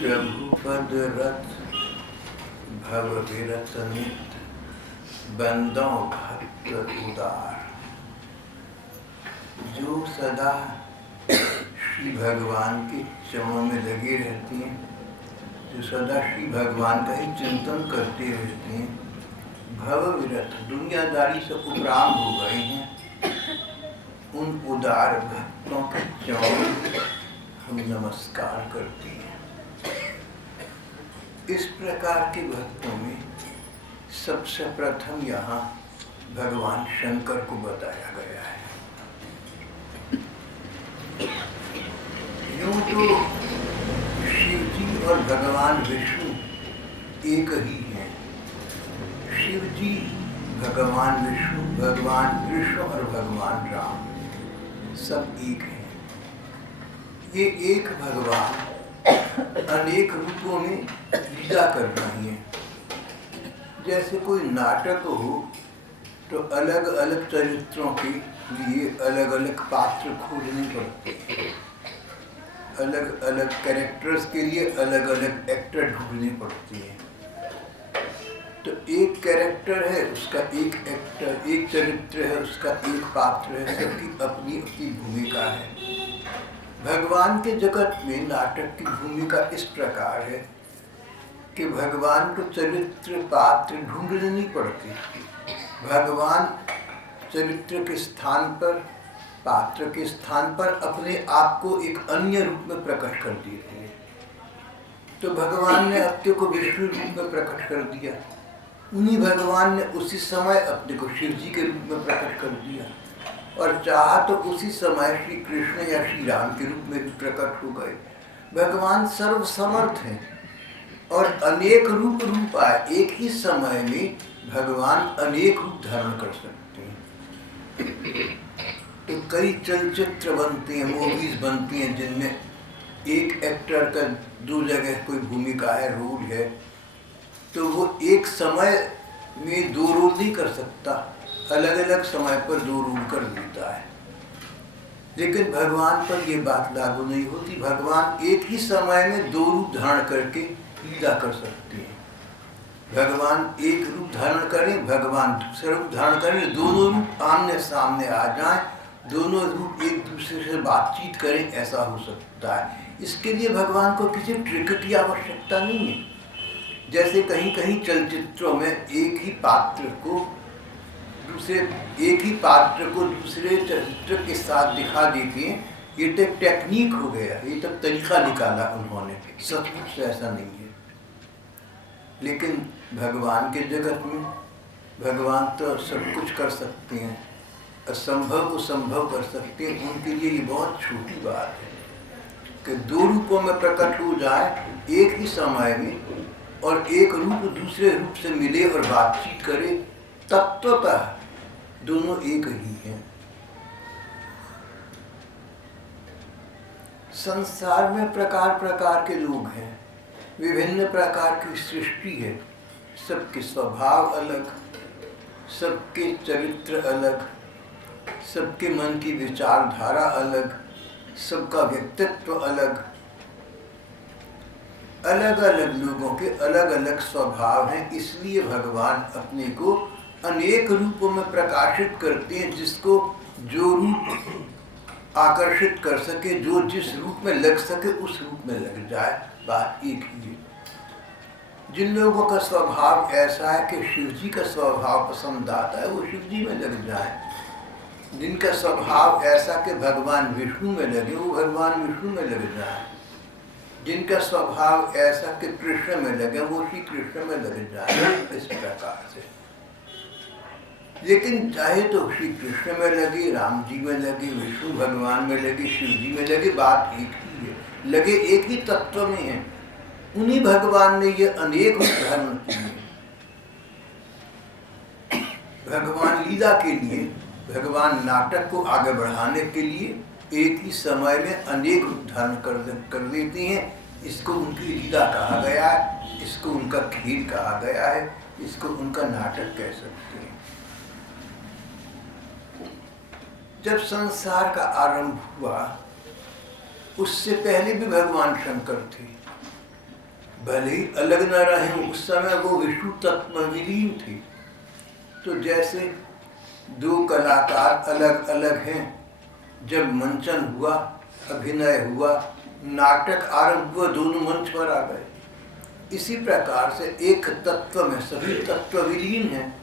प्रभुपद रथ भव विरत नित बंदों भक्त उदार। जो सदा श्री भगवान के चरणों में लगे रहती हैं, जो सदा श्री भगवान का ही चिंतन करते रहते हैं, भव विरत दुनियादारी से उपराम हो गए हैं, उन उदार भक्तों के चरणों हम नमस्कार करते हैं। इस प्रकार के भक्तों में सबसे प्रथम यहाँ भगवान शंकर को बताया गया है। यूं तो शिव जी और भगवान विष्णु एक ही हैं। शिव जी भगवान विष्णु, भगवान कृष्ण और भगवान राम सब एक हैं। ये एक भगवान अनेक रूपों में लीला कर रही हैं। जैसे कोई नाटक हो तो अलग अलग चरित्रों के लिए अलग अलग पात्र खोजने पड़ते हैं, अलग अलग कैरेक्टर्स के लिए अलग अलग एक्टर ढूंढने पड़ते हैं। तो एक कैरेक्टर है, उसका एक एक्टर, एक चरित्र है, उसका एक पात्र है, सबकी अपनी अपनी भूमिका है। भगवान के जगत में नाटक की भूमिका इस प्रकार है कि भगवान को चरित्र पात्र ढूंढने नहीं पड़ते। भगवान चरित्र के स्थान पर, पात्र के स्थान पर अपने आप को एक अन्य रूप में प्रकट कर देते हैं। तो भगवान ने अपने को विष्णु रूप में प्रकट कर दिया, उन्हीं भगवान ने उसी समय अपने को शिव जी के रूप में प्रकट कर दिया, और चाहा तो उसी समय श्री कृष्ण या श्री राम के रूप में भी प्रकट हो गए। भगवान सर्वसमर्थ हैं और अनेक रूप आए। एक ही समय में भगवान अनेक रूप धारण कर सकते हैं। तो कई चलचित्र बनते हैं, मूवीज बनती हैं, जिनमें एक एक्टर का दो जगह कोई भूमिका है, रोल है, तो वो एक समय में दो रोल नहीं कर सकता, अलग अलग समय पर दो रोल कर देता है। लेकिन भगवान पर ये बात लागू नहीं होती। भगवान एक ही समय में दो रूप धारण करके लीला कर सकते हैं। भगवान एक रूप धारण करें, भगवान दूसरा रूप धारण करें, दोनों रूप आमने सामने आ जाएं, दोनों रूप एक दूसरे से बातचीत करें, ऐसा हो सकता है। इसके लिए भगवान को किसी ट्रिक की आवश्यकता नहीं है। जैसे कहीं कहीं चलचित्रों में एक ही पात्र को दूसरे चरित्र के साथ दिखा देते हैं। ये तो टेक्निक हो गया, ये तो तरीका निकाला उन्होंने, सचमुच से ऐसा नहीं है। लेकिन भगवान के जगत में भगवान तो सब कुछ कर सकते हैं, असंभव को संभव कर सकते हैं। उनके लिए ये बहुत छोटी बात है कि दो रूपों में प्रकट हो जाए एक ही समय में, और एक रूप दूसरे रूप से मिले और बातचीत करे। तत्वतः दोनों एक ही हैं। संसार में प्रकार प्रकार के लोग हैं, विभिन्न प्रकार की सृष्टि है, सबके स्वभाव अलग, सबके चरित्र अलग, सबके मन की विचारधारा अलग, सबका व्यक्तित्व अलग। अलग अलग लोगों के अलग अलग स्वभाव हैं। इसलिए भगवान अपने को अनेक रूपों में प्रकाशित करते हैं, जिसको जो रूप आकर्षित कर सके, जो जिस रूप में लग सके उस रूप में लग जाए। बात एक ही है। जिन लोगों का स्वभाव ऐसा है कि शिव जी का स्वभाव पसंद आता है, वो शिव जी में लग जाए। जिनका स्वभाव ऐसा कि भगवान विष्णु में लगे, वो भगवान विष्णु में लग जाए। जिनका स्वभाव ऐसा कि कृष्ण में लगे, वो श्री कृष्ण में लग जाए। इस प्रकार से। लेकिन चाहे तो श्री कृष्ण में लगे, राम जी में लगे, विष्णु भगवान में लगे, शिव जी में लगे, बात एक ही है। लगे एक ही तत्व में है। उन्हीं भगवान ने ये अनेक रूप धारण किए। भगवान लीला के लिए, भगवान नाटक को आगे बढ़ाने के लिए एक ही समय में अनेक रूप धारण कर देते हैं। इसको उनकी लीला कहा गया है, इसको उनका खेल कहा गया है, इसको उनका नाटक कह सकते हैं। जब संसार का आरंभ हुआ, उससे पहले भी भगवान शंकर थे। भले ही अलग न रहे, उस समय वो विष्णु तत्व में विलीन थे। तो जैसे दो कलाकार अलग अलग हैं, जब मंचन हुआ, अभिनय हुआ, नाटक आरंभ हुआ, दोनों मंच पर आ गए। इसी प्रकार से एक तत्व में सभी तत्व विलीन हैं,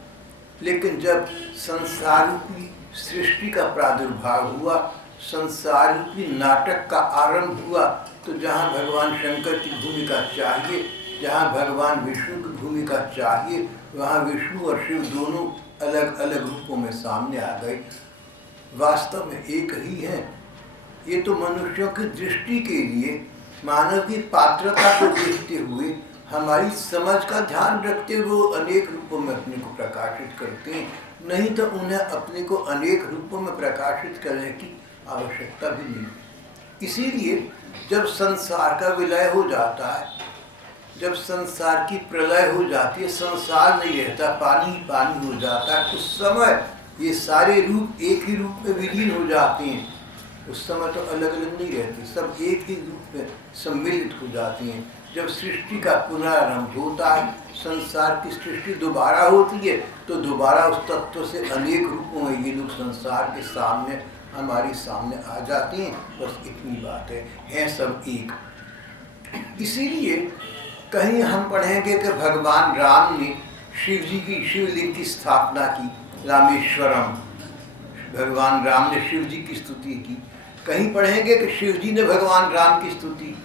लेकिन जब संसार रूपी सृष्टि का प्रादुर्भाव हुआ, संसार रूपी नाटक का आरंभ हुआ, तो जहाँ भगवान शंकर की भूमिका चाहिए, जहाँ भगवान विष्णु की भूमिका चाहिए, वहाँ विष्णु और शिव दोनों अलग अलग रूपों में सामने आ गए। वास्तव में एक ही है। ये तो मनुष्यों की दृष्टि के लिए, मानव की पात्रता को देखते हुए, हमारी समझ का ध्यान रखते हुए वो अनेक रूपों में अपने को प्रकाशित करते हैं, नहीं तो उन्हें अपने को अनेक रूपों में प्रकाशित करने की आवश्यकता भी नहीं। इसीलिए जब संसार का विलय हो जाता है, जब संसार की प्रलय हो जाती है, संसार नहीं रहता, पानी ही पानी हो जाता है, उस समय ये सारे रूप एक ही रूप में विलीन हो जाते हैं। उस समय तो अलग अलग नहीं रहते, सब एक ही रूप में सम्मिलित हो जाती हैं। जब सृष्टि का पुनरारंभ होता है, संसार की सृष्टि दोबारा होती है, तो दोबारा उस तत्व से अनेक रूपों में ये लोग संसार के सामने, हमारे सामने आ जाते हैं। बस इतनी बात है सब एक। इसीलिए कहीं हम पढ़ेंगे कि भगवान राम ने शिव जी की शिवलिंग की स्थापना की, रामेश्वरम, भगवान राम ने शिव जी की स्तुति की। कहीं पढ़ेंगे कि शिव जी ने भगवान राम की स्तुति।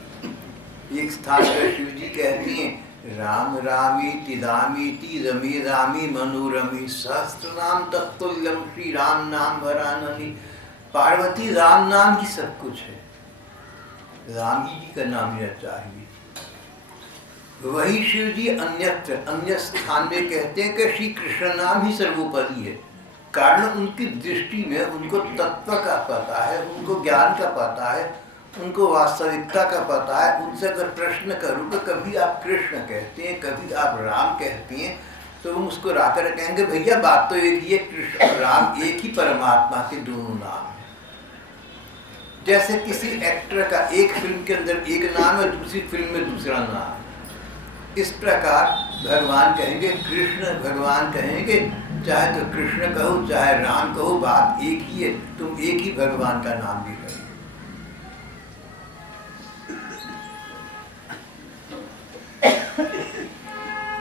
एक स्थान पर शिव जी कहती हैं, राम रामीति रामीति रमे रामी मनोरमी, सहस्त्र नाम तत्तुल्यम श्री राम नाम वराननी। पार्वती राम नाम ही सब कुछ है, राम जी का नाम लेना चाहिए। वही शिव जी अन्यत्र अन्य स्थान में कहते हैं कि श्री कृष्ण नाम ही सर्वोपरि है। कारण उनकी दृष्टि में उनको तत्व का पता है, उनको ज्ञान का पता है, उनको वास्तविकता का पता है। उनसे अगर प्रश्न करूँ तो कभी आप कृष्ण कहते हैं, कभी आप राम कहते हैं, तो वो मुस्कुराकर कहेंगे भैया बात तो एक ही है, कृष्ण और राम एक ही परमात्मा के दोनों नाम हैं। जैसे किसी एक्टर का एक फिल्म के अंदर एक नाम है, दूसरी फिल्म में दूसरा नाम है। इस प्रकार भगवान कहेंगे कृष्ण, भगवान कहेंगे, चाहे तो कृष्ण कहो चाहे राम कहो, बात एक ही है, तुम एक ही भगवान का नाम भी कहो।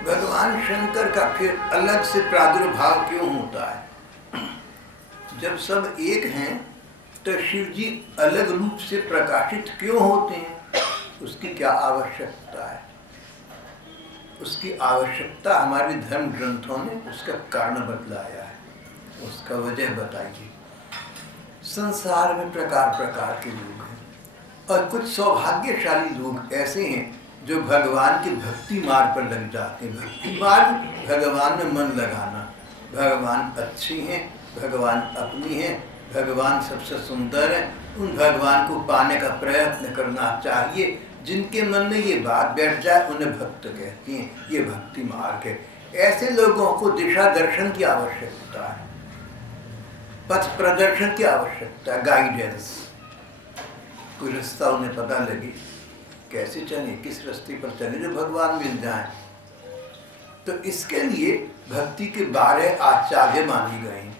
भगवान शंकर का फिर अलग से प्रादुर्भाव क्यों होता है? जब सब एक हैं तो शिव जी अलग रूप से प्रकाशित क्यों होते हैं? उसकी क्या आवश्यकता है? उसकी आवश्यकता हमारे धर्म ग्रंथों ने उसका कारण बतलाया है, उसका वजह बताइए। संसार में प्रकार प्रकार के लोग हैं, और कुछ सौभाग्यशाली लोग ऐसे हैं जो भगवान के भक्ति मार्ग पर लग जाते हैं। भक्ति मार्ग, भगवान में मन लगाना। भगवान अच्छे हैं, भगवान अपनी हैं, भगवान सबसे सुंदर है, उन भगवान को पाने का प्रयत्न करना चाहिए। जिनके मन में ये बात बैठ जाए उन्हें भक्त कहती हैं, ये भक्ति मार्ग है। ऐसे लोगों को दिशा दर्शन की आवश्यकता है, पथ प्रदर्शन की आवश्यकता है, गाइडेंस। कोई रास्ता उन्हें पता लगे, कैसे चले, किस रास्ते पर चले जो भगवान मिल जाए। तो इसके लिए भक्ति के 12 आचार्य माने गए हैं।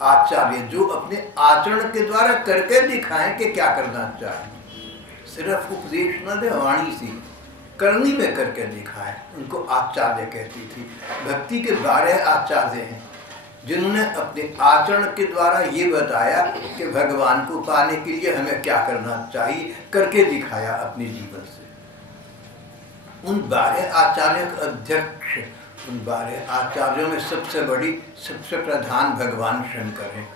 आचार्य जो अपने आचरण के द्वारा करके दिखाएं कि क्या करना चाहिए, सिर्फ उपदेश न दे, वाणी से करनी में करके दिखाएं, उनको आचार्य कहती थी। भक्ति के 12 आचार्य हैं जिन्होंने अपने आचरण के द्वारा ये बताया कि भगवान को पाने के लिए हमें क्या करना चाहिए, करके दिखाया अपने जीवन से। उन 12 आचार्यों के अध्यक्ष, उन 12 आचार्यों में सबसे बड़ी, सबसे प्रधान भगवान शंकर हैं।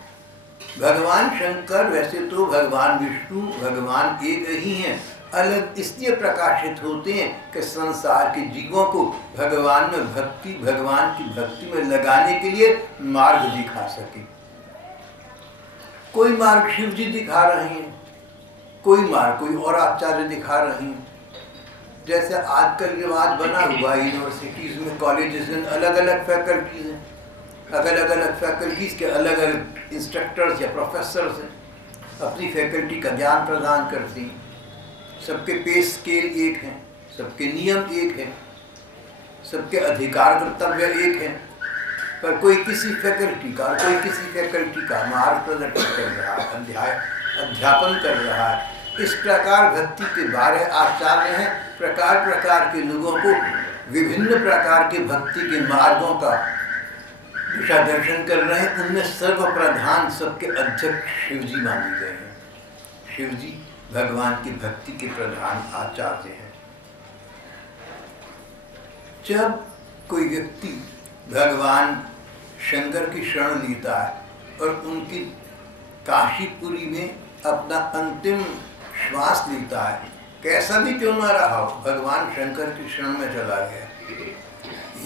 भगवान शंकर वैसे तो भगवान विष्णु, भगवान एक ही हैं, अलग इसलिए प्रकाशित होते हैं कि संसार के जीवों को भगवान में भक्ति, भगवान की भक्ति में लगाने के लिए मार्ग दिखा सके। कोई मार्ग शिव जी दिखा रहे हैं, कोई मार्ग कोई और आचार्य दिखा रहे हैं। जैसे आजकल रिवाज बना हुआ यूनिवर्सिटीज में, कॉलेजेस में अलग अलग फैकल्टीज हैं, अलग अलग फैकल्टीज के अलग अलग इंस्ट्रक्टर्स या प्रोफेसर्स हैं, अपनी फैकल्टी का ज्ञान प्रदान करते हैं। सबके पे स्केल एक हैं, सबके नियम एक हैं, सबके अधिकार कर्तव्य एक हैं, पर कोई किसी फैकल्टी का और कोई किसी फैकल्टी का मार्ग प्रदर्शन कर रहा है, अध्यापन कर रहा है। इस प्रकार भक्ति के 12 आचार्य हैं, प्रकार प्रकार के लोगों को विभिन्न प्रकार के भक्ति के मार्गों का दिशा दर्शन कर रहे हैं। उनमें सर्वप्रधान सबके अध्यक्ष शिवजी माने गए हैं। शिवजी भगवान की भक्ति के प्रधान आचार्य हैं। जब कोई व्यक्ति भगवान शंकर की शरण लेता है और उनकी काशीपुरी में अपना अंतिम श्वास लेता है, कैसा भी क्यों ना रहा हो, भगवान शंकर की शरण में चला गया,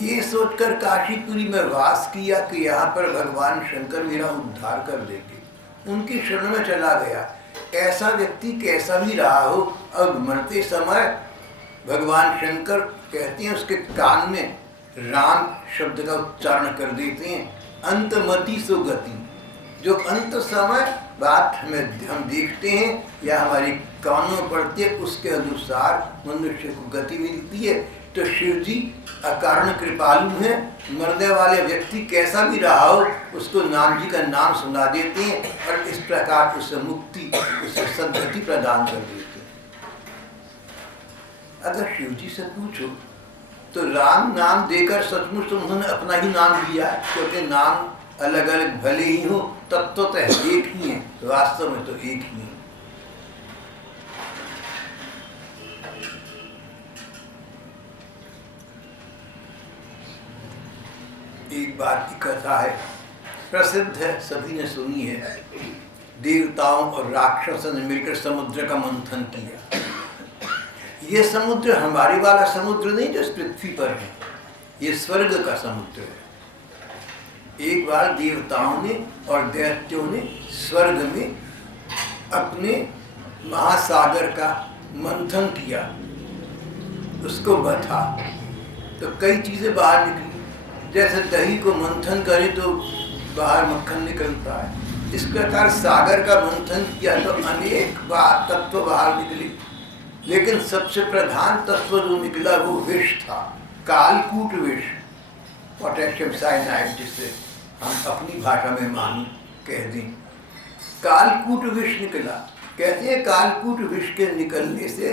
ये सोचकर काशीपुरी में वास किया कि यहाँ पर भगवान शंकर मेरा उद्धार कर देंगे, उनकी शरण में चला गया। ऐसा व्यक्ति कैसा भी रहा हो, अब मरते समय भगवान शंकर कहते हैं उसके कान में राम शब्द का उच्चारण कर देते हैं, अंतमति सो गति। जो अंत समय बात हम देखते हैं या हमारी कानों में पड़ती है, उसके अनुसार मनुष्य को गति मिलती है। तो शिव जी अकारण कृपालु हैं, मरने वाले व्यक्ति कैसा भी रहा हो उसको नाम जी का नाम सुना देते हैं और इस प्रकार उसे मुक्ति, उसे सद्गति प्रदान कर देते हैं। अगर शिव जी से पूछो तो राम नाम देकर सचमुच तो उन्होंने अपना ही नाम लिया है, क्योंकि नाम अलग अलग भले ही हो तत्व तो एक ही है, वास्तव में तो एक ही है। एक बात की कथा है, प्रसिद्ध है, सभी ने सुनी है। देवताओं और राक्षसों ने मिलकर समुद्र का मंथन किया। ये समुद्र हमारे वाला समुद्र नहीं जो इस पृथ्वी पर है, ये स्वर्ग का समुद्र है। एक बार देवताओं ने और दैत्यों ने स्वर्ग में अपने महासागर का मंथन किया, उसको बथा तो कई चीजें बाहर निकली। जैसे दही को मंथन करें तो बाहर मक्खन निकलता है, इस प्रकार सागर का मंथन किया तो अनेक बार तत्व बाहर निकले, लेकिन सबसे प्रधान तत्व जो निकला वो विष था, कालकूट विष, पोटेशियम साइनाइड, जिसे हम अपनी भाषा में मानी कह दें। कालकूट विष निकला। कहते हैं कालकूट विष के निकलने से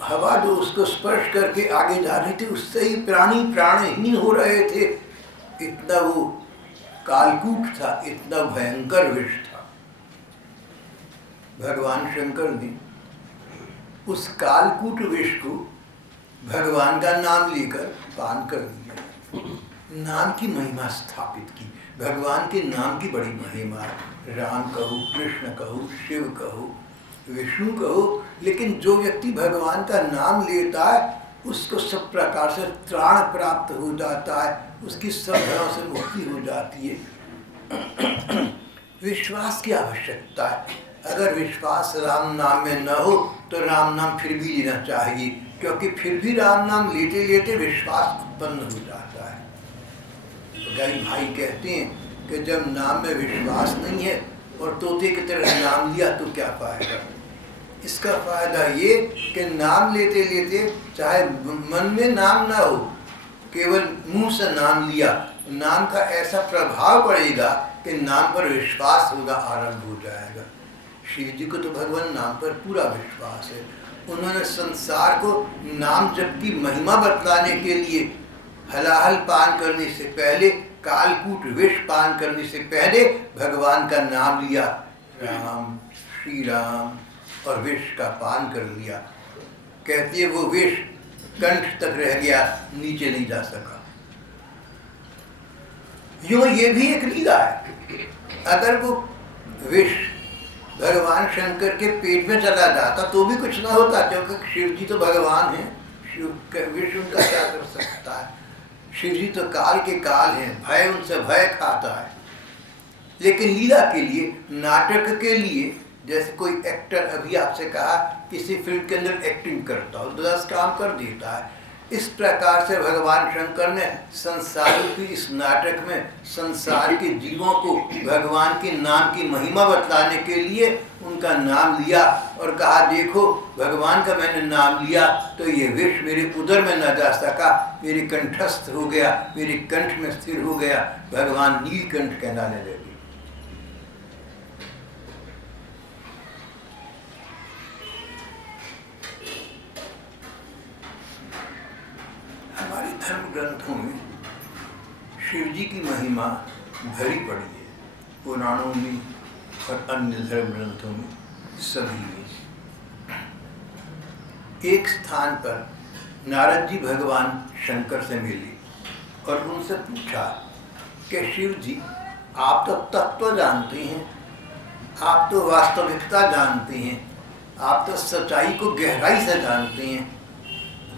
हवा जो उसको स्पर्श करके आगे जा रही थी उससे ही प्राणी प्राणहीन हो रहे थे। इतना वो कालकूट था, इतना भयंकर विष था। भगवान शंकर ने उस कालकूट विष को भगवान का नाम लेकर पान कर लिया, नाम की महिमा स्थापित की। भगवान के नाम की बड़ी महिमा है। राम कहो, कृष्ण कहो, शिव कहो, विष्णु कहो, लेकिन जो व्यक्ति भगवान का नाम लेता है उसको सब प्रकार से त्राण प्राप्त हो जाता है, उसकी सब भयों से मुक्ति हो जाती है। विश्वास की आवश्यकता है। अगर विश्वास राम नाम में न हो तो राम नाम फिर भी लेना चाहिए, क्योंकि फिर भी राम नाम लेते लेते विश्वास उत्पन्न हो जाता है। कई भाई कहते हैं कि जब नाम में विश्वास नहीं है और तोते की तरह नाम लिया तो क्या फायदा। इसका फायदा ये कि नाम लेते लेते चाहे मन में नाम ना हो, केवल मुंह से नाम लिया, नाम का ऐसा प्रभाव पड़ेगा कि नाम पर विश्वास होगा, आरंभ हो जाएगा। शिव जी को तो भगवान नाम पर पूरा विश्वास है। उन्होंने संसार को नाम जप की महिमा बतलाने के लिए हलाहल पान करने से पहले, कालकूट विष पान करने से पहले भगवान का नाम लिया, राम, श्री राम, और विष का पान कर लिया। कहती है वो विष कंठ तक रह गया, नीचे नहीं जा सका। यूं ये भी एक लीला है। अगर वो विष भगवान शंकर के पेट में चला जाता तो भी कुछ ना होता, क्योंकि शिव जी तो भगवान हैं, विष उनका क्या कर सकता है। शिव जी तो काल के काल हैं, भय उनसे भय खाता है। लेकिन लीला के लिए, नाटक के लिए, जैसे कोई एक्टर अभी आपसे कहा किसी फिल्म के अंदर एक्टिंग करता हो, 10 काम कर देता है, इस प्रकार से भगवान शंकर ने संसार की इस नाटक में संसार के जीवों को भगवान के नाम की महिमा बतलाने के लिए उनका नाम लिया और कहा, देखो भगवान का मैंने नाम लिया तो ये विष मेरे उदर में न जा सका, मेरे कंठस्थ हो गया, मेरे कंठ में स्थिर हो गया, भगवान नीलकंठ कहलाने लगे। हमारे धर्म ग्रंथों में शिव जी की महिमा भरी पड़ी है, पुराणों में और अन्य धर्म ग्रंथों में, सभी में। एक स्थान पर नारद जी भगवान शंकर से मिले और उनसे पूछा कि शिव जी, आप तो तत्व जानते हैं, आप तो वास्तविकता जानते हैं, आप तो सच्चाई को गहराई से जानते हैं,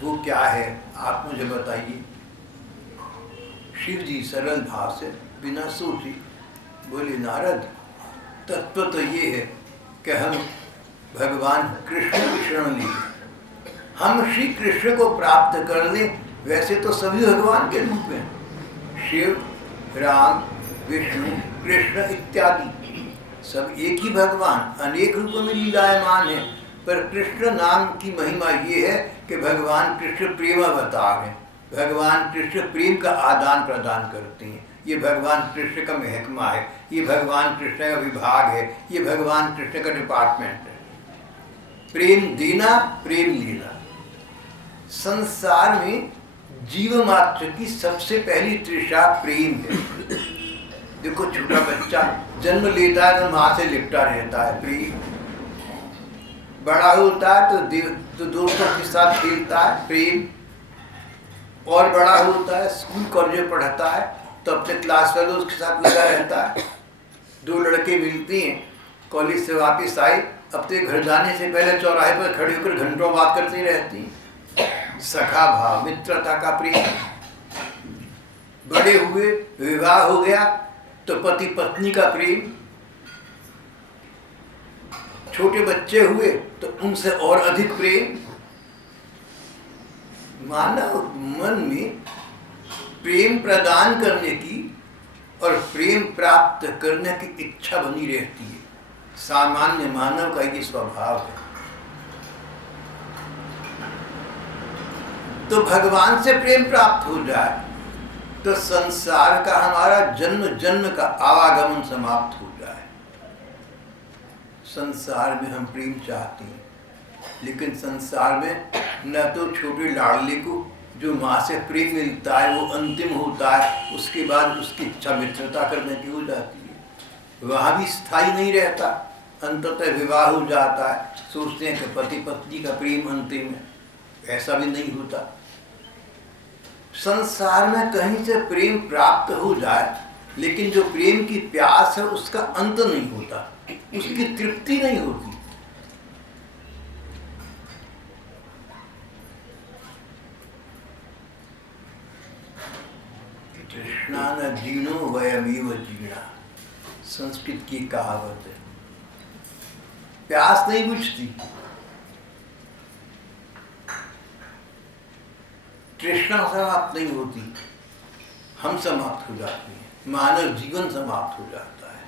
वो क्या है आप मुझे बताइए। शिव जी सरल भाव से बिना सोचे बोले, नारद तत्व तो ये है कि हम भगवान कृष्ण की शरण लें, हम श्री कृष्ण को प्राप्त कर लें। वैसे तो सभी भगवान के रूप में, शिव, राम, विष्णु, कृष्ण इत्यादि सब एक ही भगवान अनेक रूपों में लीलायमान है, पर कृष्ण नाम की महिमा ये है कि भगवान कृष्ण प्रेम अवतार हैं, भगवान कृष्ण प्रेम का आदान प्रदान करते हैं। ये भगवान कृष्ण का महकमा है, ये भगवान कृष्ण का विभाग है, ये भगवान कृष्ण का डिपार्टमेंट है। प्रेम देना, प्रेम लेना। संसार में जीव मात्र की सबसे पहली तृषा प्रेम है। देखो छोटा बच्चा जन्म लेता है तो माँ से लिपटा रहता है, प्रेम। बड़ा होता है तो दोस्तों के साथ खेलता है, प्रेम। और बड़ा होता है, स्कूल कॉलेज पढ़ता है तो अपने क्लास फेलोज के साथ लगा रहता है। दो लड़के मिलते हैं, कॉलेज से वापस आए, अपने घर जाने से पहले चौराहे पर खड़े होकर घंटों बात करती रहती हैं। सखा भाव, मित्रता का प्रेम। बड़े हुए, विवाह हो गया तो पति पत्नी का प्रेम। छोटे बच्चे हुए तो उनसे और अधिक प्रेम। मानव मन में प्रेम प्रदान करने की और प्रेम प्राप्त करने की इच्छा बनी रहती है। सामान्य मानव का ये स्वभाव है। तो भगवान से प्रेम प्राप्त हो जाए तो संसार का हमारा जन्म जन्म का आवागमन समाप्त हो जाए। संसार में हम प्रेम चाहते हैं, लेकिन संसार में न तो छोटे लाडले को जो माँ से प्रेम मिलता है वो अंतिम होता है, उसके बाद उसकी इच्छा मित्रता करने की हो जाती है, वहाँ भी स्थायी नहीं रहता, अंततः विवाह हो जाता है। सोचते हैं कि पति पत्नी का प्रेम अंतिम है, ऐसा भी नहीं होता। संसार में कहीं से प्रेम प्राप्त हो जाए, लेकिन जो प्रेम की प्यास है उसका अंत नहीं होता, उसकी तृप्ति नहीं होती। तृष्णा न जीर्णो वयमेव जीर्णा, संस्कृत की कहावत है। प्यास नहीं बुझती, तृष्णा समाप्त नहीं होती, हम समाप्त हो जाते हैं, मानव जीवन समाप्त हो जाता है।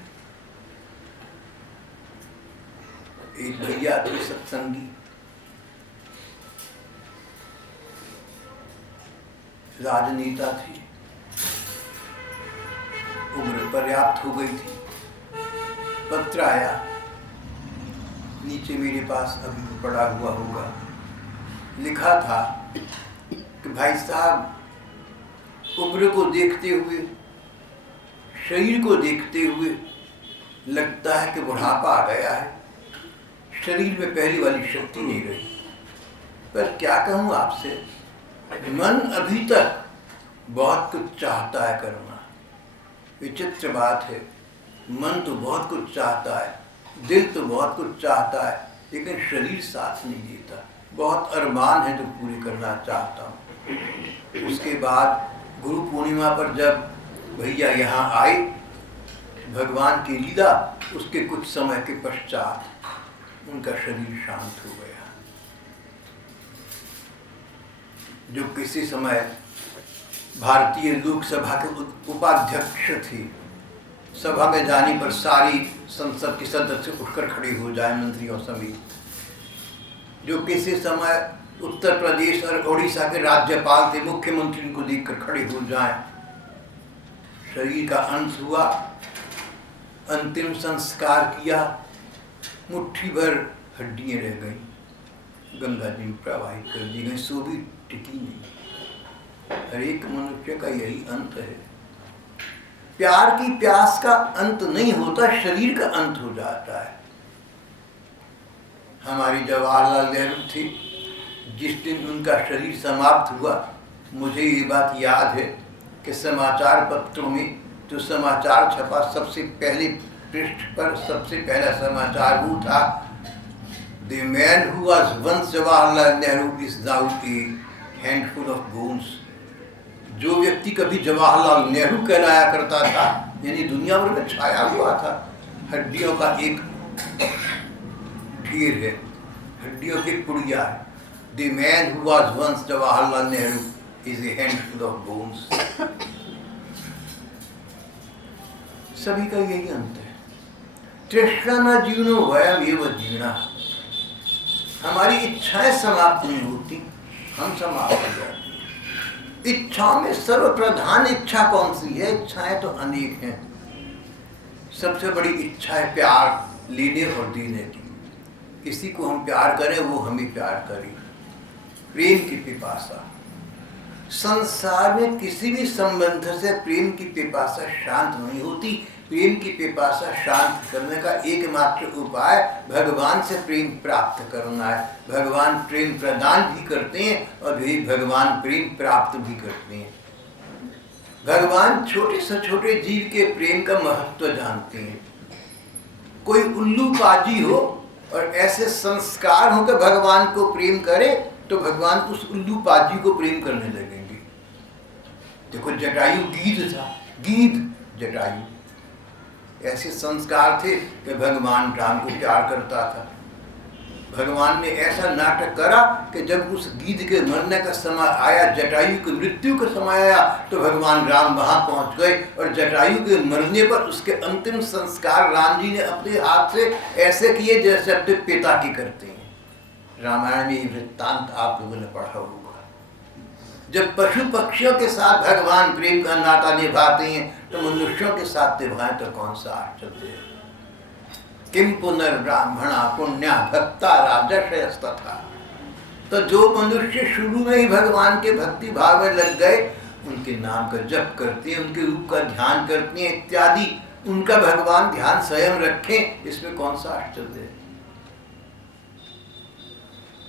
एक भैया थे सत्संगी, राजनेता थे, उम्र पर्याप्त हो गई थी। पत्र आया, नीचे मेरे पास अभी पड़ा हुआ होगा, लिखा था कि भाई साहब उम्र को देखते हुए, शरीर को देखते हुए लगता है कि बुढ़ापा आ गया है, शरीर में पहली वाली शक्ति नहीं रही। पर क्या कहूँ आपसे, मन अभी तक बहुत कुछ चाहता है करना। विचित्र बात है, मन तो बहुत कुछ चाहता है, दिल तो बहुत कुछ चाहता है, लेकिन शरीर साथ नहीं देता। बहुत अरमान है जो पूरे करना चाहता हूँ। उसके बाद गुरु पूर्णिमा पर जब भैया यहाँ आए, भगवान की लीला, उसके कुछ समय के पश्चात उनका शरीर शांत हो गया। जो किसी समय भारतीय लोकसभा के उपाध्यक्ष थे, सभा में जाने पर सारी संसद के सदस्य उठकर खड़े हो जाए, मंत्रियों समेत, जो किसी समय उत्तर प्रदेश और उड़ीसा के राज्यपाल थे, मुख्यमंत्री को देखकर खड़े हो जाएं। शरीर का अंत हुआ, अंतिम संस्कार किया, मुट्ठी भर हड्डियां रह गई, गंगा जी में प्रवाहित कर दी गई, सो भी टिकी नहीं। हर एक मनुष्य का यही अंत है। प्यार की प्यास का अंत नहीं होता, शरीर का अंत हो जाता है। हमारी जवाहरलाल नेहरू थी, जिस दिन उनका शरीर समाप्त हुआ, मुझे ये बात याद है कि समाचार पत्रों में जो समाचार छपा, सबसे पहले पृष्ठ पर सबसे पहला समाचार वो था, The man who was once Jawaharlal Nehru is now a handful of bones. जो व्यक्ति कभी जवाहरलाल नेहरू कहलाया करता था, यानी दुनिया भर में छाया हुआ था, हड्डियों का एक ढेर है, हड्डियों की पुड़िया है। The man who was once Jawaharlal Nehru is a handful of bones. सभी का यही अंत है। तृष्णा न जीवनो वयम एव जीवना। हमारी इच्छाएं समाप्त नहीं होती, हम समाप्त हो जाते हैं। इच्छाओं में सर्वप्रधान इच्छा कौन सी है? इच्छाएं तो अनेक हैं। सबसे बड़ी इच्छा है प्यार लेने और देने की। किसी को हम प्यार करें, वो हमें प्यार करे, प्रेम की पिपासा। संसार में किसी भी संबंध से प्रेम की पिपासा शांत नहीं होती। प्रेम की पिपासा शांत करने का एकमात्र उपाय भगवान से प्रेम प्राप्त करना है। भगवान प्रेम प्रदान भी करते हैं और भी भगवान प्रेम प्राप्त भी करते हैं। भगवान छोटे से छोटे जीव के प्रेम का महत्व जानते हैं। कोई उल्लू पाजी हो और ऐसे संस्कार हो कि भगवान को प्रेम करे, तो भगवान उस उल्लू पाजी को प्रेम करने लगेंगे। देखो, जटायु गीध था, गीध जटायु, ऐसे संस्कार थे कि भगवान राम को प्यार करता था। भगवान ने ऐसा नाटक करा कि जब उस गीध के मरने का समय आया, जटायु की मृत्यु का समय आया, तो भगवान राम वहां पहुंच गए और जटायु के मरने पर उसके अंतिम संस्कार राम जी ने अपने हाथ से ऐसे किए जैसे अपने पिता की करते हैं। रामायण में वृत्तांत आप लोगों ने पढ़ा होगा। जब पशु पक्षियों के साथ भगवान प्रेम का नाता निभाते हैं, तो मनुष्यों के साथ निभाएं तो कौन सा आश्चर्य है। किम पुनर्ब्राह्मणा पुण्या भक्ता राजर्षयस्तथा। तो जो मनुष्य शुरू में ही भगवान के भक्ति भाव में लग गए, उनके नाम का जप करते हैं, उनके रूप का ध्यान करते हैं इत्यादि, उनका भगवान ध्यान स्वयं रखें, इसमें कौन सा आश्चर्य है।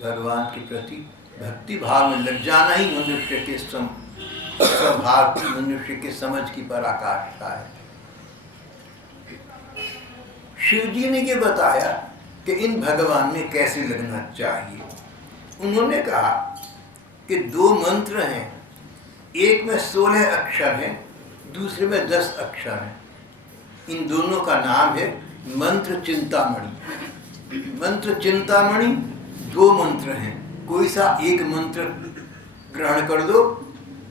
भगवान के प्रति भक्ति भाव में लग जाना ही मनुष्य के स्वभाव की, मनुष्य के समझ की पराकाष्ठा है। शिव जी ने ये बताया कि इन भगवान में कैसे लगना चाहिए। उन्होंने कहा कि 2 मंत्र हैं, एक में 16 अक्षर हैं, दूसरे में 10 अक्षर हैं। इन दोनों का नाम है मंत्र चिंतामणि। मंत्र चिंतामणि 2 मंत्र हैं, कोई सा एक मंत्र ग्रहण कर दो,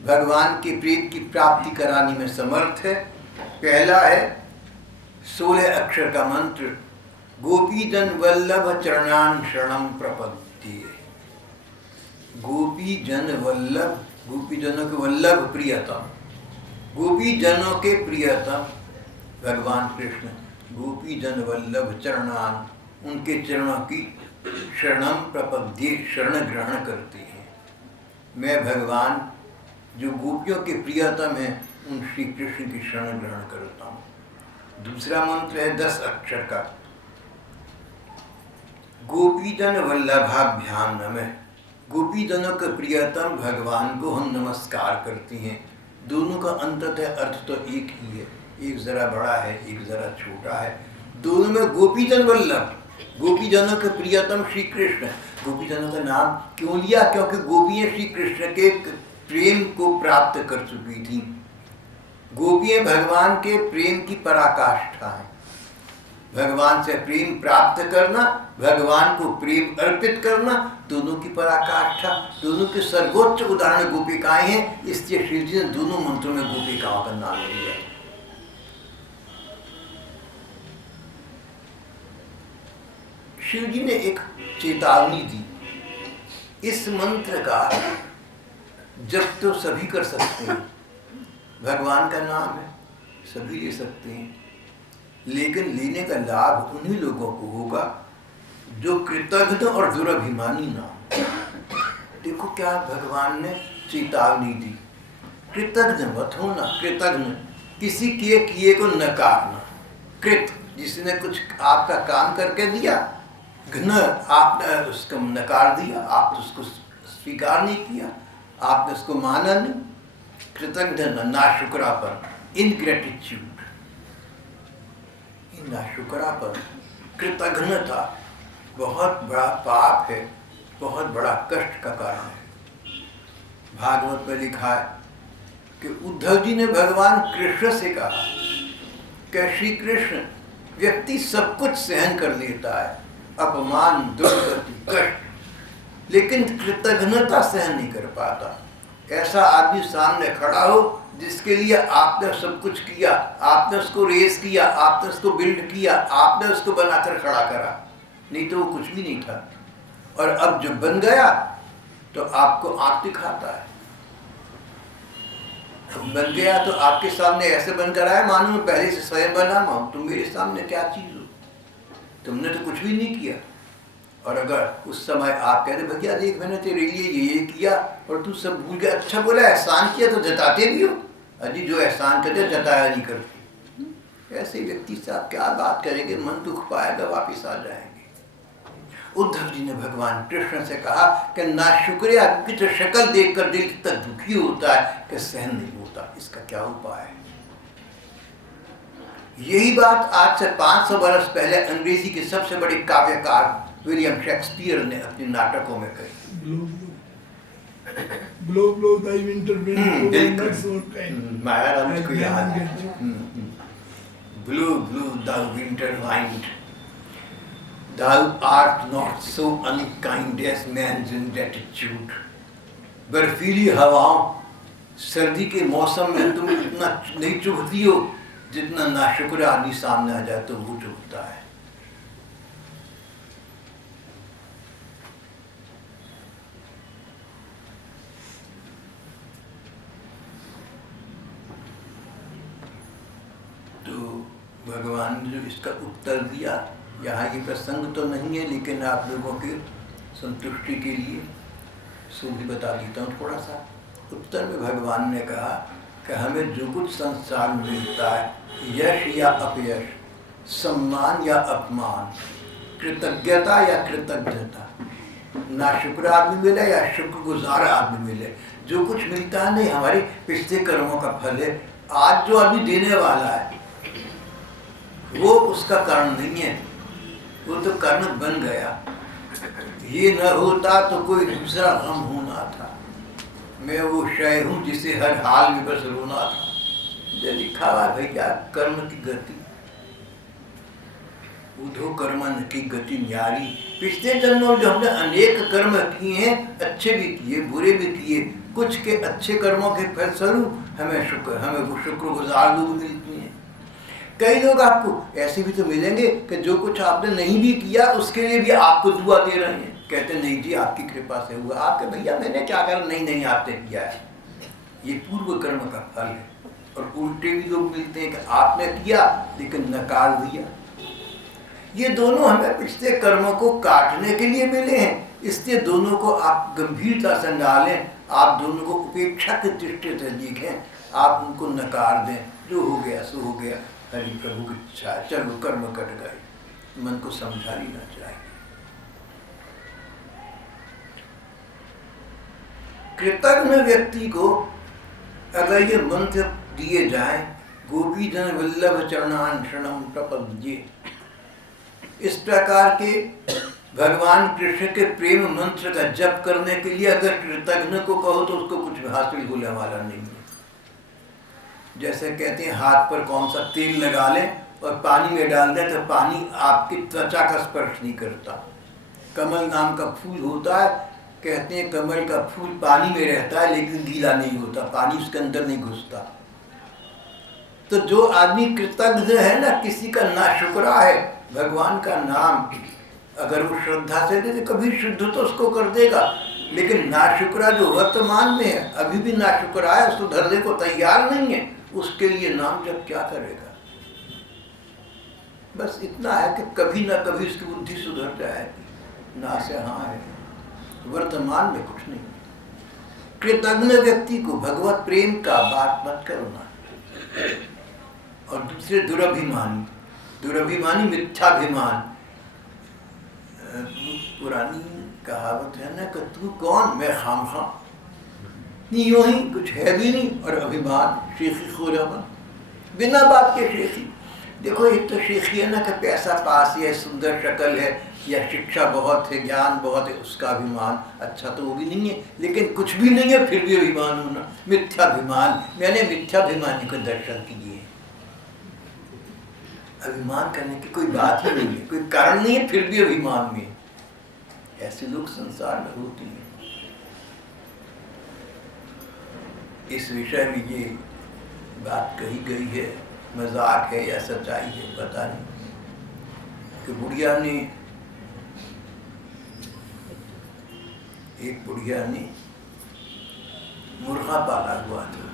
भगवान के प्रेम की प्राप्ति कराने में समर्थ है। पहला है 16 अक्षर का मंत्र, गोपी जन वल्लभ चरणान शरणम प्रपद्ये। गोपी जन वल्लभ, गोपी जनों के वल्लभ प्रियतम, गोपी जनों के प्रियतम भगवान कृष्ण, गोपी जन वल्लभ चरणान, उनके चरणों की शरणम प्रपद्ये, शरण ग्रहण करते हैं। मैं भगवान जो गोपियों के प्रियतम हैं, उन श्री कृष्ण की शरण ग्रहण करता हूँ। दूसरा मंत्र है 10 अक्षर का, गोपीजन वल्लभाभ्याम नमः। गोपीजनों के प्रियतम भगवान को हम नमस्कार करते हैं। दोनों का अंततः अर्थ तो एक ही है, एक जरा बड़ा है, एक जरा छोटा है। दोनों में गोपीजन वल्लभ, गोपीजनों के प्रियतम श्री कृष्ण। गोपीजनों का नाम क्यों लिया? क्योंकि गोपियाँ श्री कृष्ण के प्रेम को प्राप्त कर चुकी थी। गोपियाँ भगवान के प्रेम की पराकाष्ठा है। भगवान से प्रेम प्राप्त करना, भगवान को प्रेम अर्पित करना, दोनों की पराकाष्ठा, दोनों के सर्वोच्च उदाहरण गोपिकाएं हैं। इसलिए श्री जी ने दोनों मंत्रों में गोपिकाओं का नाम लिया। शिव जी ने एक चेतावनी दी, इस मंत्र का जब तो सभी कर सकते हैं, भगवान का नाम है, सभी ले सकते हैं, लेकिन लेने का लाभ उन्हीं लोगों को होगा जो कृतज्ञ और दुरभिमानी ना हो। देखो क्या भगवान ने चेतावनी दी, कृतज्ञ मत होना, कृतज्ञ किसी किए को नकारना। कृत जिसने कुछ आपका काम करके दिया, घ्न आपने उसको नकार दिया, आपने उसको स्वीकार नहीं किया, आपने उसको माना नहीं। कृतज्ञ नाशुक्रापन, इनग्रेटिट्यूड, नाशुक्रापन, कृतज्ञता बहुत बड़ा पाप है, बहुत बड़ा कष्ट का कारण है। भागवत में लिखा है कि उद्धव जी ने भगवान कृष्ण से कहा कि श्री कृष्ण, व्यक्ति सब कुछ सहन कर लेता है, अपमान, दुर्गति, कष्ट, लेकिन कृतज्ञता सहन नहीं कर पाता। ऐसा आदमी सामने खड़ा हो जिसके लिए आपने सब कुछ किया, आपने उसको रेस किया, आपने उसको बिल्ड किया, आपने उसको बनाकर खड़ा करा, नहीं तो वो कुछ भी नहीं था, और अब जब बन गया तो आपको आंख दिखाता है। बन गया तो आपके सामने ऐसे बनकर आया मानो मैं पहले से स्वयं बना हूं, तुम मेरे सामने क्या चीज हो, तुमने तो कुछ भी नहीं किया। और अगर उस समय आप कहते भैया देख मैंने तेरे लिए ये किया और तू सब भूल गया, अच्छा बोला एहसान किया तो जताते भी हो, अजी जो एहसान करते जताया नहीं करते। ऐसे व्यक्ति से आप क्या बात करेंगे, मन दुख पाएगा, वापिस आ जाएंगे। उद्धव जी ने भगवान कृष्ण से कहा कि नाशुक्रिया की तो शक्ल देखकर दिल कितना दुखी होता है कि सहन नहीं होता, इसका क्या उपाय है। यही बात आज से 500 वर्ष पहले अंग्रेजी के सबसे बड़े काव्यकार विलियम शेक्सपियर ने अपने नाटकों में कही। Blow, blow thy winter wind, माया को याद है। Blow, blow thou winter wind, thou art not so unkind as man's ingratitude। बर्फीली हवाओं, सर्दी के मौसम में तुम इतना नहीं चुभती हो जितना नाशुक्र आदमी सामने आ जाए तो वो चुभता है। भगवान ने जो इसका उत्तर दिया, यहाँ ये प्रसंग तो नहीं है, लेकिन आप लोगों के संतुष्टि के लिए सो भी बता देता हूँ थोड़ा सा। उत्तर में भगवान ने कहा कि हमें जो कुछ संसार में मिलता है, यश या अपयश, सम्मान या अपमान, कृतज्ञता या कृतज्ञता, नाशुक्र आदमी मिले या शुक्रगुजार आदमी मिले, जो कुछ मिलता है नहीं हमारे पिछले कर्मों का फल है। आज जो आदमी देने वाला है वो उसका कारण नहीं है, वो तो कारण बन गया। ये न होता तो कोई दूसरा गम होना था, मैं वो शय हूँ जिसे हर हाल में बस रोना था। जो लिखा हुआ भैया, कर्म की गति, उधो कर्मन की गति न्यारी। पिछले जन्मों जो हमने अनेक कर्म किए हैं, अच्छे भी किए बुरे भी किए, कुछ के अच्छे कर्मों के फलस्वरूप हमें वो शुक्रगुजार लोग मिलती हैं। कई लोग आपको ऐसे भी तो मिलेंगे कि जो कुछ आपने नहीं भी किया उसके लिए भी आपको दुआ दे रहे हैं, कहते नहीं जी आपकी कृपा से हुआ, आपके भैया मैंने क्या करा, नहीं आपने किया है, ये पूर्व कर्म का फल है। और उल्टे भी लोग मिलते हैं कि आपने किया लेकिन नकार दिया। ये दोनों हमें पिछले कर्मों को काटने के लिए मिले हैं, इसलिए दोनों को आप गंभीरता से डालें, आप दोनों को उपेक्षा की दृष्टि से देखें, आप उनको नकार दें, जो हो गया सो हो गया, हरि प्रभु की इच्छा है, चलो कर्म कट गए, मन को समझा लेना चाहिए। कृतज्ञ व्यक्ति को अगर ये मंत्र दिए जाए, गोपी जन वल्लभ चरणान शरणम प्रपद्ये, इस प्रकार के भगवान कृष्ण के प्रेम मंत्र का जप करने के लिए अगर कृतज्ञ को कहो तो उसको कुछ हासिल होने वाला नहीं है। जैसे कहते हैं हाथ पर कौन सा तेल लगा लें और पानी में डाल दें तो पानी आपकी त्वचा का स्पर्श नहीं करता। कमल नाम का फूल होता है, कहते हैं कमल का फूल पानी में रहता है लेकिन गीला नहीं होता, पानी उसके अंदर नहीं घुसता। तो जो आदमी कृतज्ञ है ना, किसी का नाशुक्रा है, भगवान का नाम अगर वो श्रद्धा से दे तो कभी शुद्ध तो उसको कर देगा, लेकिन नाशुक्रा जो वर्तमान में है, अभी भी नाशुक्रा है, सुधरने को तैयार नहीं है, उसके लिए नाम जब क्या करेगा। बस इतना है कि कभी ना कभी उसकी बुद्धि सुधर जाएगी। ना से हाँ है, वर्तमान में कुछ नहीं। कृतज्ञ व्यक्ति को भगवत प्रेम का बात मत करना। और दूसरे दुरभिमानी, दुरभिमानी मिथ्याभिमान। पुरानी कहावत है ना कि तू कौन, मैं खामखा, नहीं यूं ही कुछ है भी नहीं, और अभिमान, शेखी खोरापन, बिना बात के शेखी। देखो एक तो शेखी है ना कि पैसा पास है, सुंदर शक्ल है, या शिक्षा बहुत है, ज्ञान बहुत है, उसका अभिमान। अच्छा तो वो भी नहीं है, लेकिन कुछ भी नहीं है फिर भी अभिमान होना, मिथ्याभिमान। मैंने मिथ्याभिमानी को दर्शन किए। अभिमान करने की कोई बात ही नहीं है, कोई कारण नहीं है, फिर भी अभिमान में। ऐसे लोग संसार में होते हैं। इस विषय में ये बात कही गई है, मजाक है या सच्चाई है पता नहीं, कि बुढ़िया ने, एक बुढ़िया ने मुर्गा पाला हुआ था।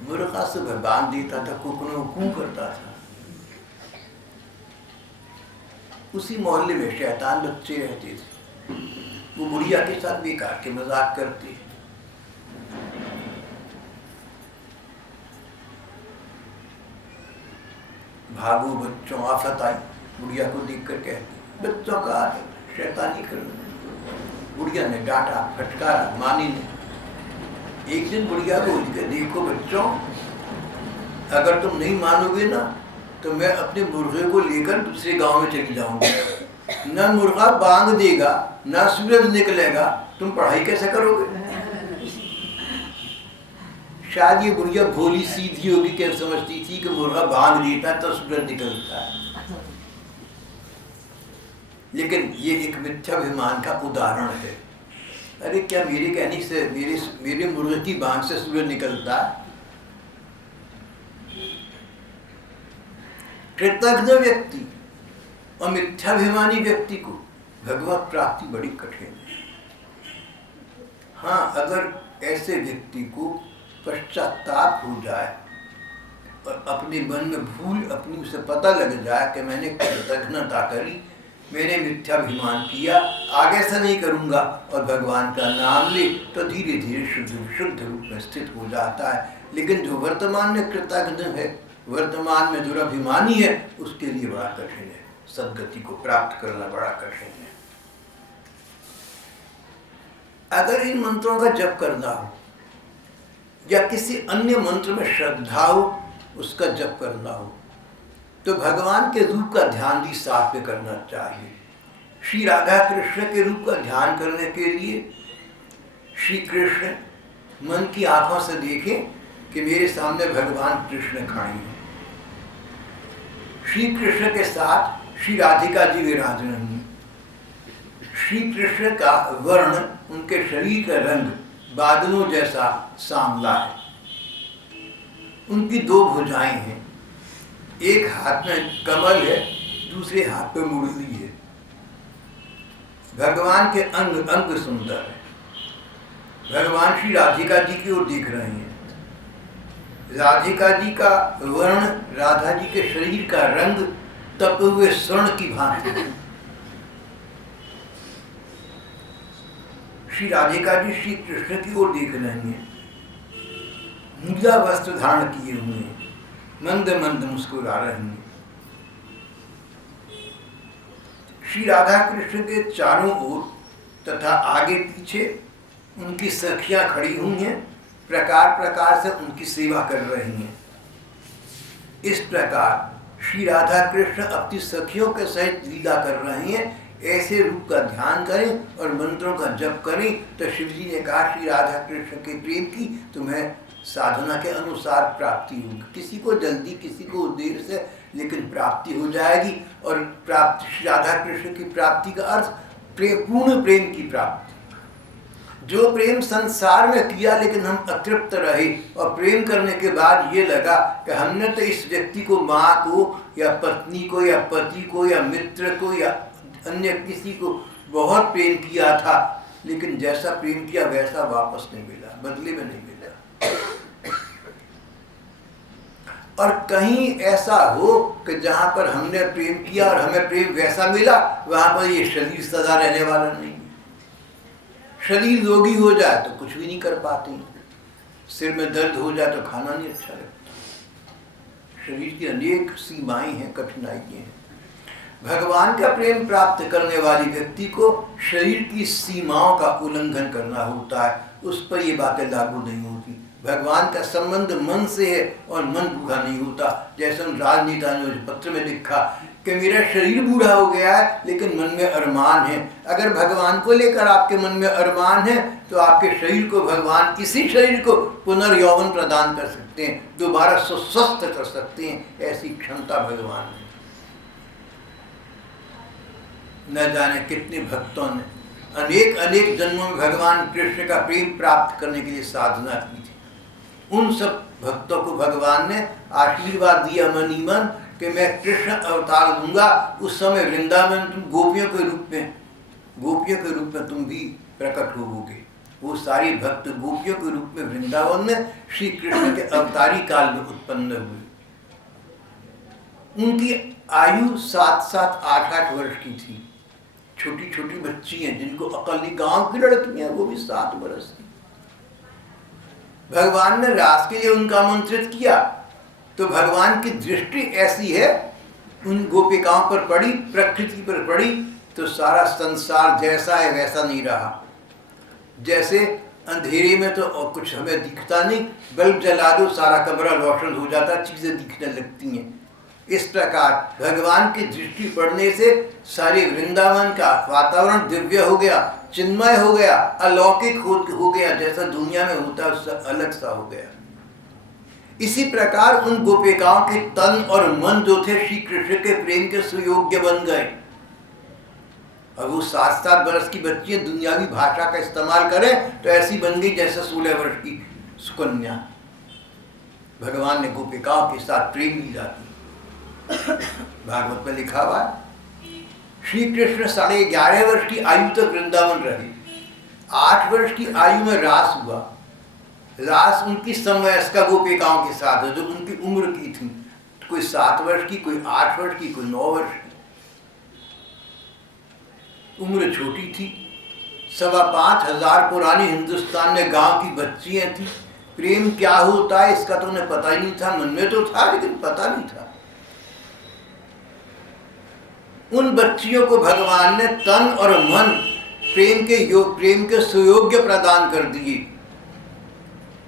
मुर्गा सुबह बांध देता था, कुकनों कू करता था। उसी मोहल्ले में शैतान बच्चे रहते थे, वो बुढ़िया के साथ बेकार के मजाक करते। भागो बच्चों, आफत आई। बुढ़िया को देखकर कहते, बच्चों का शैतानी करो। बुढ़िया ने डांटा, फटकारा, मानी नहीं। एक दिन बुढ़िया को उठ के, देखो बच्चों, अगर तुम नहीं मानोगे ना तो मैं अपने मुर्गे को लेकर दूसरे गांव में चली जाऊंगी। न मुर्गा बांग देगा, न सूरज निकलेगा, तुम पढ़ाई कैसे करोगे। शायद ये बुढ़िया भोली सीधी होगी, क्या समझती थी कि मुर्गा बांग देता है तो सूरज निकलता है। लेकिन ये एक मिथ्याभिमान का उदाहरण है। अरे क्या मेरे कहने से मेरे मुर्गे की बांग से सूरज निकलता है। कृतज्ञ व्यक्ति और मिथ्याभिमानी व्यक्ति को भगवत प्राप्ति बड़ी कठिन है। हाँ, अगर ऐसे व्यक्ति को पश्चाताप हो जाए और अपने मन में भूल, अपनी उसे पता लग जाए कि मैंने कृतज्ञता करी, मैंने मिथ्याभिमान किया, आगे से नहीं करूँगा, और भगवान का नाम ले, तो धीरे धीरे शुद्ध रूप में स्थित हो जाता है। लेकिन जो वर्तमान में कृतज्ञ है, वर्तमान में दुराभिमानी है, उसके लिए बड़ा कठिन है। सद्गति को प्राप्त करना बड़ा कठिन है। अगर इन मंत्रों का जप करना हो या किसी अन्य मंत्र में श्रद्धा हो, उसका जप करना हो, तो भगवान के रूप का ध्यान भी साथ में करना चाहिए। श्री राधा कृष्ण के रूप का ध्यान करने के लिए श्री कृष्ण मन की आंखों से देखें कि मेरे सामने भगवान कृष्ण खड़े हैं। श्री कृष्ण के साथ श्री राधिका जी विराज रही हैं। श्री कृष्ण का वर्ण, उनके शरीर का रंग बादलों जैसा सांवला है। उनकी दो भुजाएं हैं, एक हाथ में कमल है, दूसरे हाथ में मुरली है। भगवान के अंग अंग सुंदर है। भगवान श्री राधिका जी की ओर देख रहे हैं। राधिका जी का वर्ण, राधा जी के शरीर का रंग तपे हुए स्वर्ण की भांति है। श्री राधिका जी श्री कृष्ण की ओर देख रहे हैं। नीला वस्त्र धारण किए हुए हैं, मंद मंद मुस्कुरा रहे हैं। श्री राधा कृष्ण के चारों ओर तथा आगे पीछे उनकी सखियां खड़ी हुई हैं, प्रकार प्रकार से उनकी सेवा कर रही हैं। इस प्रकार श्री राधा कृष्ण अपनी सखियों के सहित लीला कर रहे हैं। ऐसे रूप का ध्यान करें और मंत्रों का जप करें। तो शिव जी ने कहा श्री राधा कृष्ण के प्रेम की तो मैं साधना के अनुसार प्राप्ति होगी, किसी को जल्दी, किसी को देर से, लेकिन प्राप्ति हो जाएगी। और प्राप्ति, राधा कृष्ण की प्राप्ति का अर्थ पूर्ण प्रेम की प्राप्ति। जो प्रेम संसार में किया लेकिन हम अतृप्त रहे, और प्रेम करने के बाद ये लगा कि हमने तो इस व्यक्ति को, माँ को या पत्नी को या पति को या मित्र को या अन्य किसी को बहुत प्रेम किया था, लेकिन जैसा प्रेम किया वैसा वापस नहीं मिला, बदले में नहीं मिला। और कहीं ऐसा हो कि जहाँ पर हमने प्रेम किया और हमें प्रेम वैसा मिला, वहाँ पर ये शरीर सदा रहने वाला नहीं। शरीर रोगी हो जाए तो कुछ भी नहीं कर पाते, सिर में दर्द हो जाए तो खाना नहीं अच्छा लगता। शरीर की अनेक सीमाएं हैं, कठिनाइयाँ हैं। भगवान का प्रेम प्राप्त करने वाली व्यक्ति को शरीर की सीमाओं का उल्लंघन करना होता है, उस पर ये बातें लागू नहीं होती। भगवान का संबंध मन से है और मन बूढ़ा नहीं होता। जैसे उन राजनेता ने पत्र में लिखा कि मेरा शरीर बूढ़ा हो गया है लेकिन मन में अरमान है। अगर भगवान को लेकर आपके मन में अरमान है तो आपके शरीर को भगवान, इसी शरीर को पुनर्यौवन प्रदान कर सकते हैं, दोबारा स्वस्थ कर सकते हैं। ऐसी क्षमता भगवान ने। न जाने कितने भक्तों ने अनेक अनेक जन्मों में भगवान कृष्ण का प्रेम प्राप्त करने के लिए साधना की थी। उन सब भक्तों को भगवान ने आशीर्वाद दिया मनी मन कि मैं कृष्ण अवतार दूंगा। उस समय वृंदावन तुम गोपियों के रूप में तुम भी प्रकट होगे। वो सारी भक्त गोपियों के रूप में वृंदावन में श्री कृष्ण के अवतारी काल में उत्पन्न हुए। उनकी आयु 7-7, 8-8 वर्ष की थी। छोटी छोटी बच्ची हैं जिनको अकल नहीं, गांव की लड़कियां, वो भी 7 वर्ष की। भगवान ने रास के लिए उनका आमंत्रित किया तो भगवान की दृष्टि ऐसी है, उन गोपिकाओं पर पड़ी, प्रकृति पर पड़ी, तो सारा संसार जैसा है वैसा नहीं रहा। जैसे अंधेरे में तो और कुछ हमें दिखता नहीं, बल्ब जला दो सारा कमरा रोशन हो जाता, चीजें दिखने लगती हैं। इस प्रकार भगवान की दृष्टि पड़ने से सारे वृंदावन का वातावरण दिव्य हो गया, चिन्मय हो गया, अलौकिक हो गया, जैसा दुनिया में होता है उससे अलग सा हो गया। इसी प्रकार उन गोपिकाओं के तन और मन जो थे श्री कृष्ण के प्रेम के सुयोग्य बन गए। और वो 7-7 वर्ष की बच्ची दुनियावी भाषा का इस्तेमाल करें तो ऐसी बन गई जैसे 16 वर्ष की सुकन्या। भगवान ने गोपिकाओं के साथ प्रेम लीला की। भागवत में लिखा हुआ है श्री कृष्ण 11.5 वर्ष की आयु तक वृंदावन रहे। 8 वर्ष की आयु में रास हुआ। रास उनकी समवयस्का गोपिकाओं के साथ है जो उनकी उम्र की थी, कोई 7 वर्ष की, कोई 8 वर्ष की, कोई 9 वर्ष की। उम्र छोटी थी। 5,500 पुरानी हिंदुस्तान में गांव की बच्चियां थी। प्रेम क्या होता है इसका तो उन्हें पता ही नहीं था। मन में तो था लेकिन पता नहीं था। उन बच्चियों को भगवान ने तन और मन प्रेम के सुयोग्य प्रदान कर दिए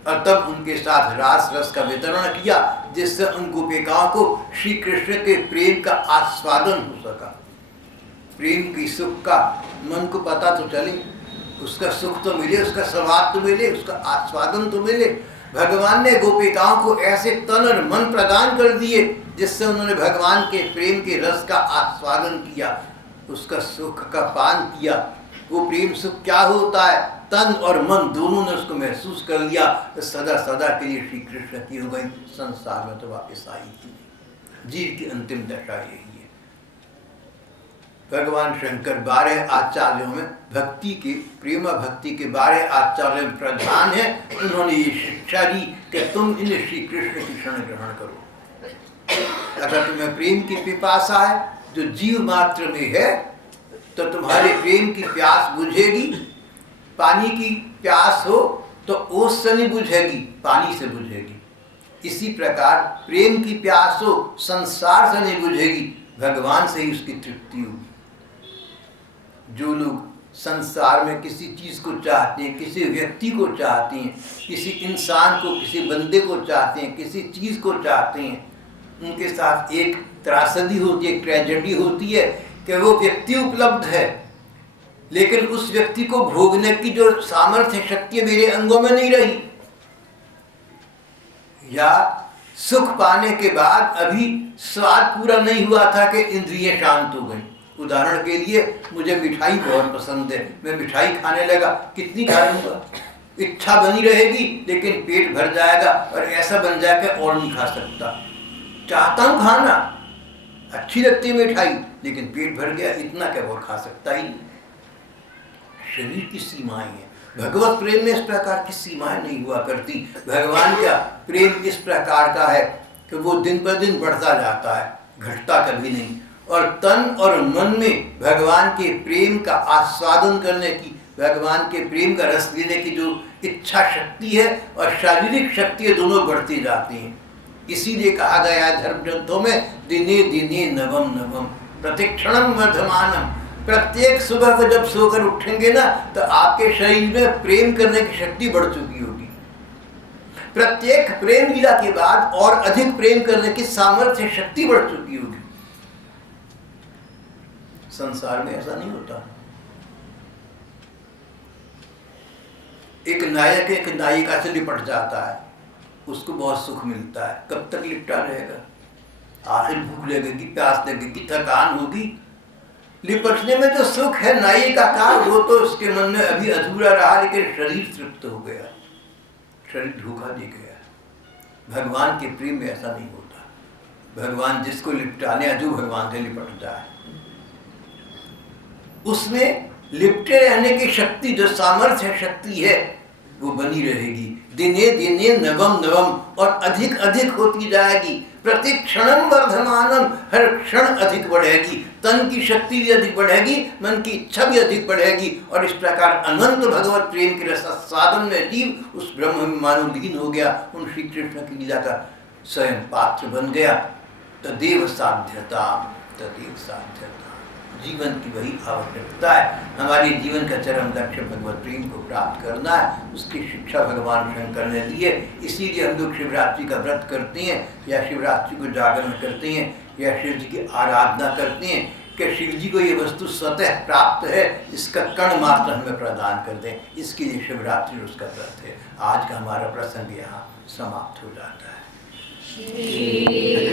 और तब उनके साथ रास रस का वितरण किया, जिससे उन गोपिकाओं को श्री कृष्ण के प्रेम का आस्वादन हो सका। प्रेम की सुख का मन को पता तो चले, उसका सुख तो मिले, उसका स्वाद तो मिले, उसका आस्वादन तो मिले। भगवान ने गोपिकाओं को ऐसे तन और मन प्रदान कर दिए जिससे उन्होंने भगवान के प्रेम के रस का आस्वादन किया, उसका सुख का पान किया। वो प्रेम सुख क्या होता है, तन और मन दोनों ने उसको महसूस कर लिया। तो सदा सदा के लिए श्री कृष्ण की हो गई, संसार में तो वापस आई थी। जीव की अंतिम दशा यही है। भगवान शंकर 12 आचार्यों में भक्ति के, प्रेम भक्ति के 12 आचार्य प्रधान है। उन्होंने ये शिक्षा दी कि तुम इन श्री कृष्ण की शरण ग्रहण करो। अगर तुम्हें प्रेम की पिपासा है जो जीव मात्र में है तो तुम्हारे प्रेम की प्यास बुझेगी। पानी की प्यास हो तो ओस से नहीं बुझेगी, पानी से बुझेगी। इसी प्रकार प्रेम की प्यास हो संसार से नहीं बुझेगी, भगवान से ही उसकी तृप्ति होगी। जो लोग संसार में किसी चीज को चाहते हैं, किसी व्यक्ति को चाहते हैं, किसी इंसान को, किसी बंदे को चाहते हैं, किसी चीज को चाहते हैं, उनके साथ एक त्रासदी होती है, एक ट्रेजेडी होती है कि वो व्यक्ति उपलब्ध है लेकिन उस व्यक्ति को भोगने की जो सामर्थ्य शक्ति मेरे अंगों में नहीं रही। या सुख पाने के बाद अभी स्वाद पूरा नहीं हुआ था कि इंद्रियां शांत हो गई। उदाहरण के लिए मुझे मिठाई बहुत पसंद है, मैं मिठाई खाने लगा, कितनी खा लूँगा, इच्छा बनी रहेगी लेकिन पेट भर जाएगा और ऐसा बन जाएगा और नहीं खा सकता। चाहता हूँ खाना, अच्छी लगती है मिठाई, लेकिन पेट भर गया, इतना क्या और खा सकता ही। शरीर की सीमाएं हैं, भगवत प्रेम में इस प्रकार की सीमाएं नहीं हुआ करती। भगवान का प्रेम इस प्रकार का है कि वो दिन पर दिन बढ़ता जाता है, घटता कभी नहीं। और तन और मन में भगवान के प्रेम का आस्वादन करने की, भगवान के प्रेम का रस लेने की जो इच्छा शक्ति है और शारीरिक शक्ति दोनों बढ़ती जाती हैं। इसीलिए कहा गया है धर्म ग्रंथों में, दिने दिने नवम नवम प्रतिक्षणम वर्धमानम। प्रत्येक सुबह को जब सोकर उठेंगे ना, तो आपके शरीर में प्रेम करने की शक्ति बढ़ चुकी होगी। प्रत्येक प्रेम लीला के बाद और अधिक प्रेम करने की सामर्थ्य शक्ति बढ़ चुकी होगी। संसार में ऐसा नहीं होता। एक नायक एक नायिका से लिपट जाता है, उसको बहुत सुख मिलता है। कब तक लिपटा रहेगा? आखिर भूख लगेगी, प्यास लगेगी, थकान होगी। लिपटने में जो सुख है नायिका का, वो तो उसके मन में अभी अधूरा रहा, लेकिन शरीर तृप्त हो गया, शरीर धोखा दे गया। भगवान के प्रेम में ऐसा नहीं होता। भगवान जिसको लिपटाने, जो भगवान से लिपट जाए, उसमें लिपटे रहने की शक्ति, जो सामर्थ्य शक्ति है, वो बनी रहेगी। दिने दिने नवम नवम, और अधिक अधिक होती जाएगी। प्रति क्षणम वर्धमानम, हर क्षण अधिक बढ़ेगी। तन की शक्ति भी अधिक बढ़ेगी, मन की इच्छा भी अधिक बढ़ेगी, और इस प्रकार अनंत भगवत प्रेम के रस साधन में जीव उस ब्रह्म में मानो लीन हो गया, उन श्री कृष्ण की लीला का स्वयं पात्र बन गया। तदेव साध्यता, तदेव साध्यता, जीवन की वही आवश्यकता है। हमारे जीवन का चरम लक्ष्य भगवत प्रेम को प्राप्त करना है, उसकी शिक्षा भगवान शंकर ने दी है। इसीलिए हम लोग शिवरात्रि का व्रत करते हैं, या शिवरात्रि को जागरण करते हैं, या शिव जी की आराधना करते हैं कि शिव जी को ये वस्तु स्वतः प्राप्त है, इसका कण मात्र हमें प्रदान कर दें। इसके लिए शिवरात्रि उसका व्रत है। आज का हमारा प्रसंग यहाँ समाप्त हो जाता है।